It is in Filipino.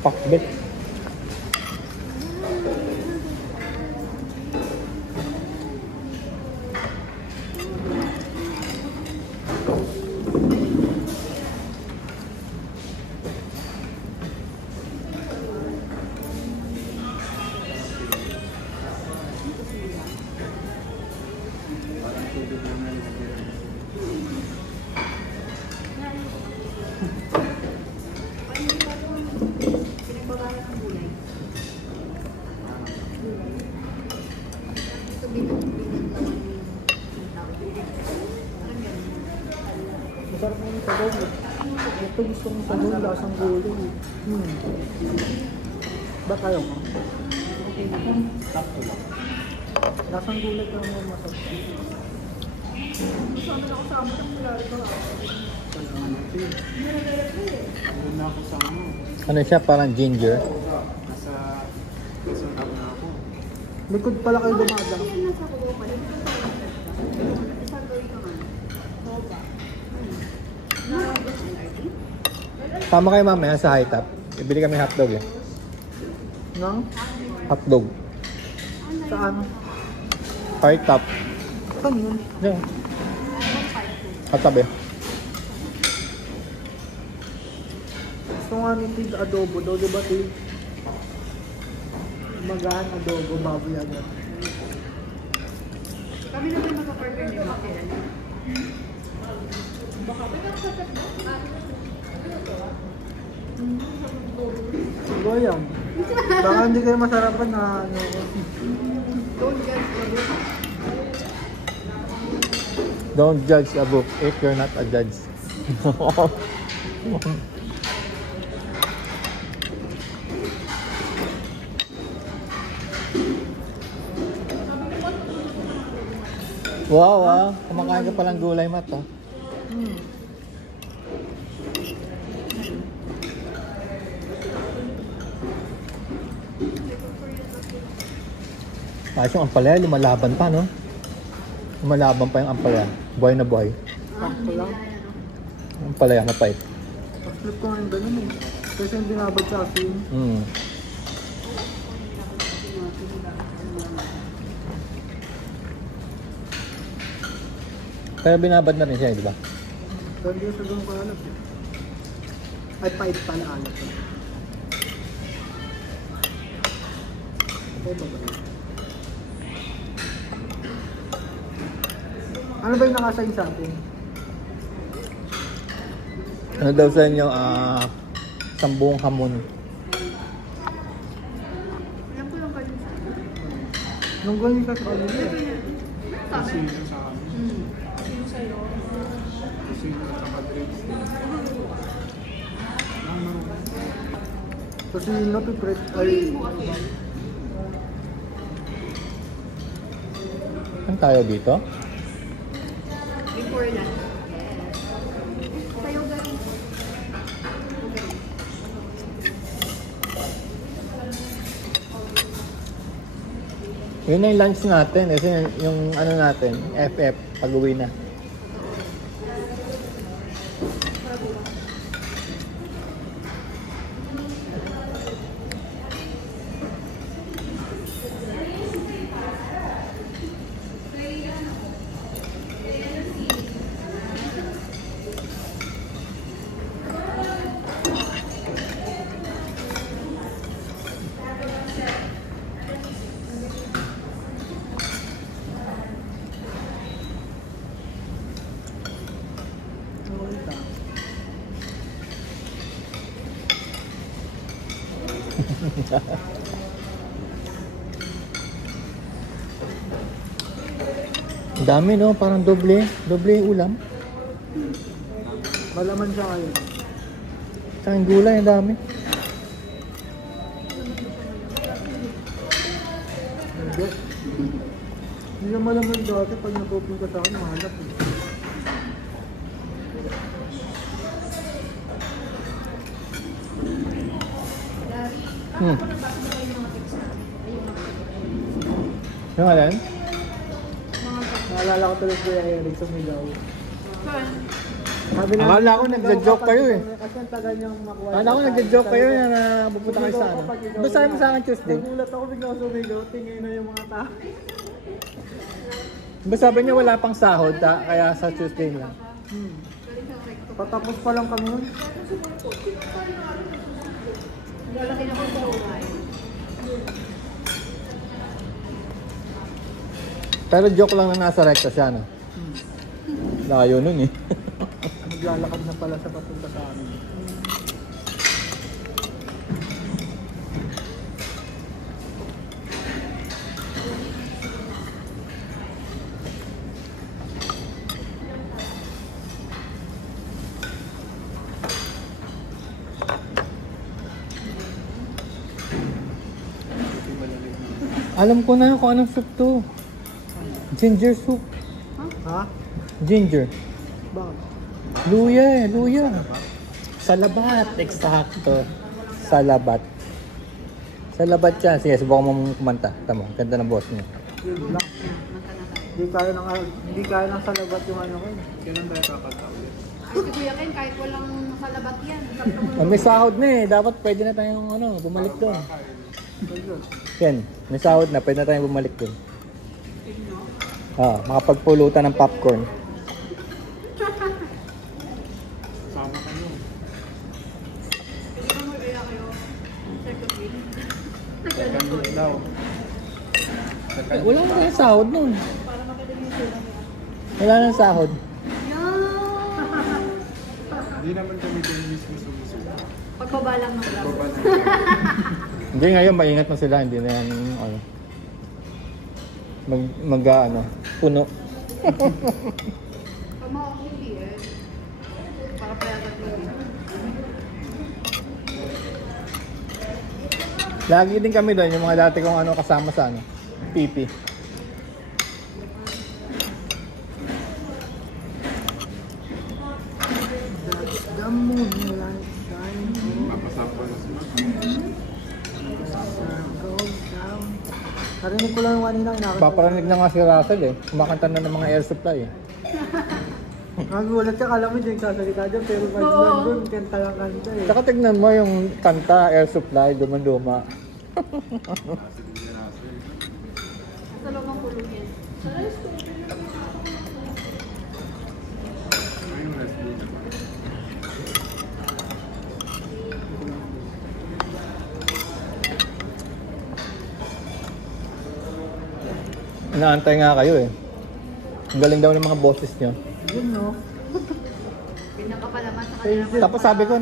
Pakbet. Masarap na yung sabaw. Ito gusto mong sabaw, lasang gulay. Ba tayo mo? Sakto lang. Lasang gulay ka mo masarap. Sana na ako sa amo ng mulari ko. Una ako sa ano. Ano siya? Parang ginger. Nasa up na ako. Likod pala kayo dumadang. Hindi nasa kubo pa. Hindi ko isang gawin ka man. Oo ba? Tama kayo mamaya sa high top. Ibili kami hotdog eh. Nang? Hotdog. Saan? High top. Saan yun? Diyan. Katabi. Gusto nga ni Tig adobo daw, diba Tig? Magaan adobo, baboy agad. Kami naman magka-partner ni Makailan. Baka Diba yan? Baka hindi kayo masarapan na ano. don't judge the book. Don't judge a book if you're not a judge. Wow, ah. Kumakain ka palang gulay, Mat, ah. Ayos yung ampalaya, lumalaban pa, no? Lumalaban pa yung ampalaya. Buhay na buhay. Sakto lang. Ampalaya, mapait. Pag-flip ko nga yung ganun eh. Kasi yung binabad sa asin. Pero binabad na rin siya, di ba? Pero hindi sa ganun kalat eh. Ay, pait pala alat eh. Okay ba ba yun? Ano ba yung nakasign sa atin? Ano daw sa inyo, sambung hamon. Alam ko lang kayo sa akin. Nung ganyan ka sa kanila eh. Kasi ito sa amin. Sino sa'yo? Kasi ito sa Madrid. Kasi yung napipret ay... Ulihin mo kasi. Saan tayo dito? Before lunch. Sa'yo galing. Yun na yung lunch natin. Kasi yung ano natin, FF, pag-uwi na. Ang dami, no? Parang doble. Doble yung ulam. Malaman siya kayo. Tsaka yung gulay, ang dami. Hindi. Hindi na malaman dati pag nag-open ka sa akin, mahanap eh. Yung alin? Naalala ko tuloy Kuya Eric sa Milaw. Saan? Sabi na- Akala ko nagja-joke kayo eh. Kasi ang tagal niyang makuha. Akala ko nagja-joke kayo na pupunta kayo sa ano. Basta mo sa akin Tuesday. Nagulat ako bigla sumigaw. Tingin na yung mga tao. Basta sabi niya wala pang sahod kaya sa Tuesday lang. Galing sa recto. Patapos pa lang kami nun. Lalaki na ko sa uway. Pero joke lang na nasa recta siya, no? Layo nun eh. Maglalakad na pala sa papunta sa amin. Alam ko na kung anong soup to. Ginger soup. Ha? Ginger. Bakit? Luya eh, luya. Salabat, eksakto. Salabat. Salabat siya. Sige, subukan mo kumanta. Tama, ganda ng boss niya. Yun lang. Manta na tayo. Hindi kaya ng salabat yung ano ko. Kailan tayo kakatawin? Ay, si Kuya Ken, kahit walang salabat yan. Oh, may sahod na eh. Dapat pwede na tayong bumalik doon. Ayun. Yan, may sahod na. Pwede na tayong bumalik doon. Makapagpulutan ng popcorn. Sama kayo. Hindi ba mo kaya kayo? Second week. Ganun daw. Wala na tayong sahod nun. Para makadali yung sila niya. Wala nang sahod. Yan! Hindi naman kami din mismo sumusuko. Pagbabalang ng vlog. Babalik. Hindi ngayon, maingat na sila. Hindi na yan, puno. Pag mga hindi eh. Para payagat mo din. Lagi din kami doon, yung mga dati kong kasama sa PP. The moon light shine Papasample na sila. goes down. Narinig ko lang yung kanina kinakanta. Paparinig na nga si Russell eh. Kumakanta na ng mga air supply eh. Nagulat ka, kala mo dyan sasalita dyan, pero pag Oo. nandun, kanta lang kanta eh. Tsaka tignan mo yung kanta, air supply, duman-duma. Sa loob ng kulong yan. Ayun, Leslie naman. Inaantay nga kayo eh. Ang galing daw ng mga boses niyo. Yun no. Pinakapalaman sa Thank kanila. you. Tapos sabi ko,